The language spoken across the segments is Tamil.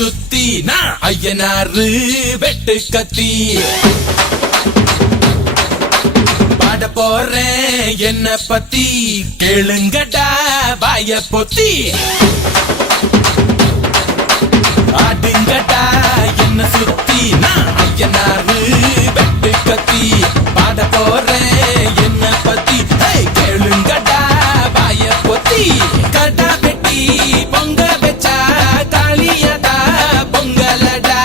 சுத்தி நான் ஐயனாரு வெட்டு கத்தி பாட போறேன் என்ன பத்தி கேளுங்கடா வாய பொத்தி ஆடுங்கடா என்ன சுத்தி நான் ஐயனாரு வெட்டு கத்தி பாட போறேன் என்ன பத்தி கேளுங்கடா வாய பொத்தி கடா வெட்டி பொங்க வச்சா தாலியடா பொங்கலடா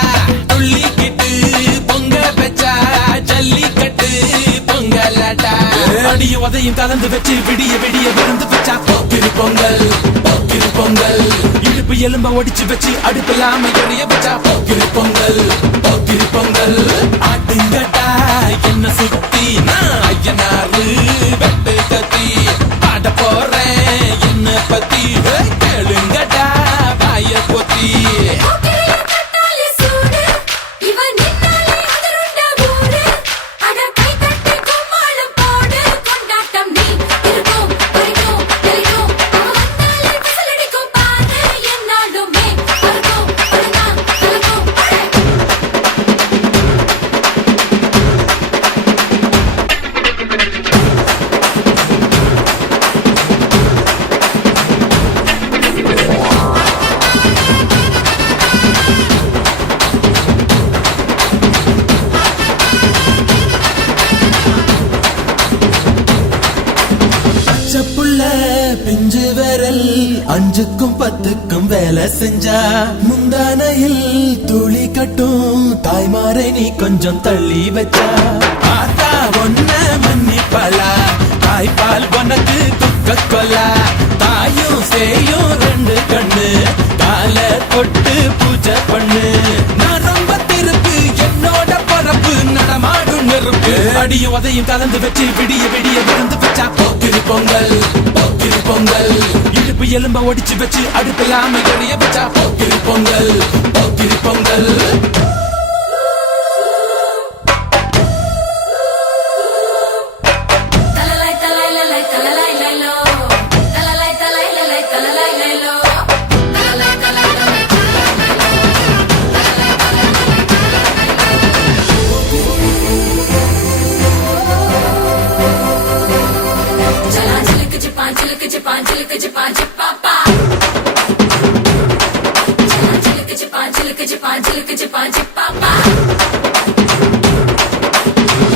துள்ளிக்கிட்டு பொங்க வச்சா ஜல்லிக்கட்டு பொங்கலடா அடியும் உதையும் கலந்து வச்சு விடிய விடிய விருந்து வச்சா போக்கிரி பொங்கல் போக்கிரி பொங்கல் இடுப்பு எலும்ப ஒடிச்சு வச்சு அடுப்பில்லாம எரிய வச்சா போக்கிரி பொங்கல் போக்கிரி பொங்கல் ஆட்டுங்கடா என்ன சுத்தி நான் ஐயனாரு வெட்டு கத்தி பாட போறேன் என்ன பத்தி கேளுங்கடா வாய பொத்தி பிஞ்சு விரல் அஞ்சுக்கும் பத்துக்கும் வேலை செஞ்சா முந்தானையில் துளி கட்டும் தாய்மாரை நீ கொஞ்சம் தள்ளி வச்சா ஆத்தா ஒன்ன மன்னிப்பலா தாய்ப்பால் உனக்கு துக்க கொல்லா தாயும் சேயும் ரெண்டு கண்ணு கால தொட்டு பூஜை பண்ணு நான் ரொம்ப திருப்பு என்னோட பரப்பு நடமாடும் நெருப்பு அடியும் உதையும் கலந்து வச்சு விடிய விடிய விருந்து வச்சா போக்கிரி பொங்கல் போக்கிரி பொங்கல் இடுப்பு எலும்ப ஒடிச்சு வச்சு அடுப்பில்லாம எரிய வச்சா போக்கிரி பொங்கல் போக்கிரி பொங்கல்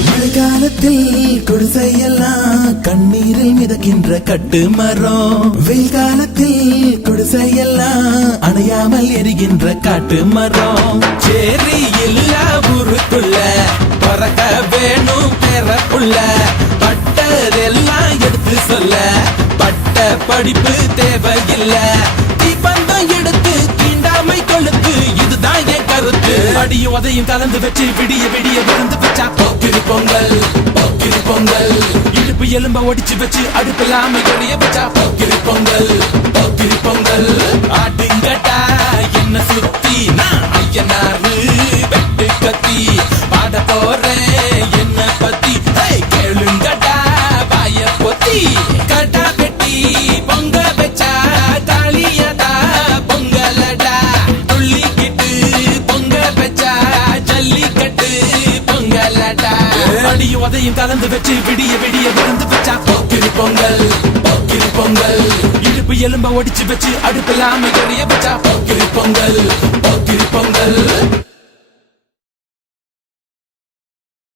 மழைக்காலத்தில் குடிசையெல்லாம் கண்ணீரில் மிதக்கின்ற கட்டு மரம் வெயில் காலத்தில் குடிசையெல்லாம் அணையாமல் எரிகின்ற காட்டு மரம் சேரி இல்லா ஊருக்குள்ள பறக்க வேணும் பெறப்புள்ள பட்டதெல்லாம் எடுத்து சொல்ல பட்ட படிப்பு தேவையில்ல தீபந்தம் எடுத்து தீண்டாமை கொழுத்து இதுதான் என் கருத்து அடியும் உதையும் கலந்து வச்சு விடிய விடிய விருந்து வச்சா போக்கிரி பொங்கல் போக்கிரி பொங்கல் இடுப்பு எலும்ப ஒடிச்சு வச்சு அடுப்பில்லாம எரிய வச்சா போக்கிரி பொங்கல் போக்கிரி பொங்கல் ஆட்டுங்கடா என்ன சுத்தி நான் ஐயனாரு வெட்டு கத்தி பாட போறேன் என்ன பத்தி கேளுங்கடா வாய பொத்தி கடா வெட்டி பொங்க வச்சா தாலியடா பொங்கலடா துள்ளிக்கிட்டு பொங்க வச்சா ஜல்லிக்கட்டு பொங்கலடா அடியும் உதையும் கலந்து வச்சு விடிய விடிய விருந்து வச்சா போக்கிரி பொங்கல் போக்கிரி பொங்கல் இடுப்பு எலும்ப ஒடிச்சு வச்சு அடுப்பில்லாம எரிய வச்சா போக்கிரி பொங்கல் போக்கிரி பொங்கல்